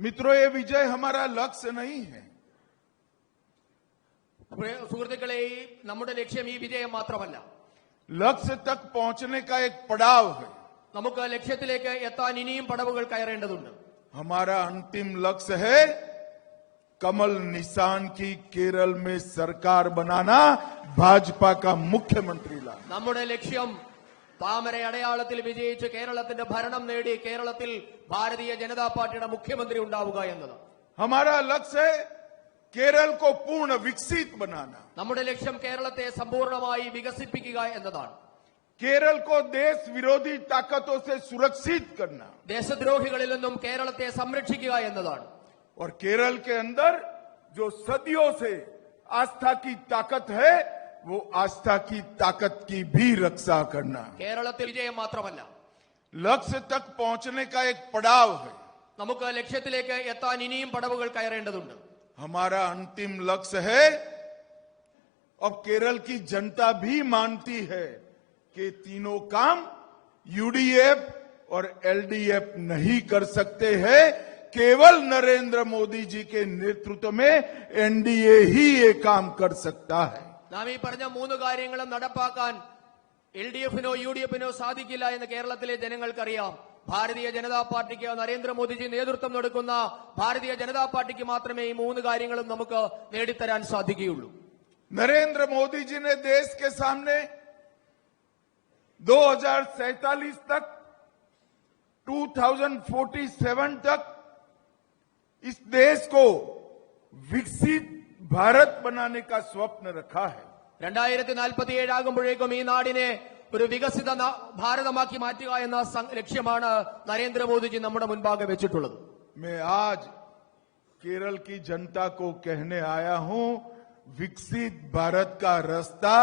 मित्रों, ये विजय हमारा लक्ष्य नहीं है। സുഹൃത്തുക്കളെ, നമ്മുടെ ലക്ഷ്യം ഈ വിജയം മാത്രമല്ല, लक्ष्य तक पहुंचने का एक पड़ाव है। നമുക്ക് ലക്ഷ്യത്തിലേക്ക് എത്താൻ ഇനിയും പടവുകൾ കയറേണ്ടതുണ്ട്. हमारा अंतिम लक्ष्य है कमल निशान की केरल में सरकार बनाना, भाजपा का मुख्यमंत्री लाना। നമ്മുടെ ലക്ഷ്യം താമര അടയാളത്തിൽ വിജയിച്ച് കേരളത്തിന്റെ ഭരണം നേടി കേരളത്തിൽ ഭാരതീയ ജനതാ പാർട്ടിയുടെ മുഖ്യമന്ത്രി ഉണ്ടാവുക എന്നതാണ്. हमारा लक्ष्य है केरल को पूर्ण विकसित बनाना। നമ്മുടെ ലക്ഷ്യം കേരളത്തെ സമ്പൂർണ്ണമായി വികസിപ്പിക്കുക എന്നതാണ്. केरल को देश विरोधी ताकतों से सुरक्षित करना, ദേശദ്രോഹികളിൽ നിന്നും കേരളത്തെ സംരക്ഷിക്കുക എന്നതാണ്. और केरल के अंदर जो सदियों से आस्था की ताकत है, वो आस्था की ताकत की भी रक्षा करना। കേരളത്തിൽ വിജയം മാത്രമല്ല, लक्ष्य तक पहुंचने का एक पड़ाव है। നമുക്ക് ലക്ഷ്യത്തിലേക്ക് എത്താൻ ഇനിയും പടവുകൾ കയറേണ്ടതുണ്ട്. हमारा अंतिम लक्ष्य है, अब केरल की जनता भी मानती है कि तीनों काम यूडीएफ और एलडीएफ नहीं कर सकते हैं, केवल नरेंद्र मोदी जी के नेतृत्व में एनडीए ही ये काम कर सकता है। നാം ഈ പറഞ്ഞ മൂന്ന് കാര്യങ്ങളും നടപ്പാക്കാൻ എൽഡിഎഫിനോ യുഡിഎഫിനോ സാധിക്കില്ല എന്ന് കേരളത്തിലെ ജനങ്ങൾക്കറിയാം. ഭാരതീയ ജനതാ പാർട്ടിക്ക്, നരേന്ദ്രമോദിജി നേതൃത്വം കൊടുക്കുന്ന ഭാരതീയ ജനതാ പാർട്ടിക്ക് മാത്രമേ ഈ മൂന്ന് കാര്യങ്ങളും നമുക്ക് നേടിത്തരാൻ സാധിക്കുകയുള്ളൂ. नरेंद्र मोदी जी ने देश के सामने 2047 तक, 2047 तक इस देश को विकसित भारत बनाने का स्वप्न रखा है। 2047 ആകുമ്പോഴേക്കും ഈ നാടിനെ ഒരു വികസിത ഭാരതമാക്കി മാറ്റുക എന്ന ലക്ഷ്യമാണ് നരേന്ദ്രമോദിജി നമ്മുടെ മുൻപാകെ വെച്ചിട്ടുള്ളത്. मैं आज केरल की जनता को कहने आया हूं, विकसित भारत का रास्ता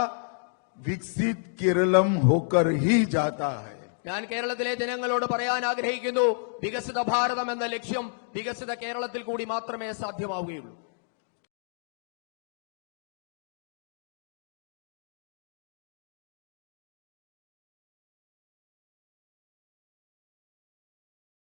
विकसित केरलम होकर ही जाता है। ഞാൻ കേരളത്തിലെ ജനങ്ങളോട് പറയാൻ ആഗ്രഹിക്കുന്നു, വികസിത ഭാരതം എന്ന ലക്ഷ്യം വികസിത കേരളത്തിൽ കൂടി മാത്രമേ സാധ്യമാവുകയുള്ളൂ.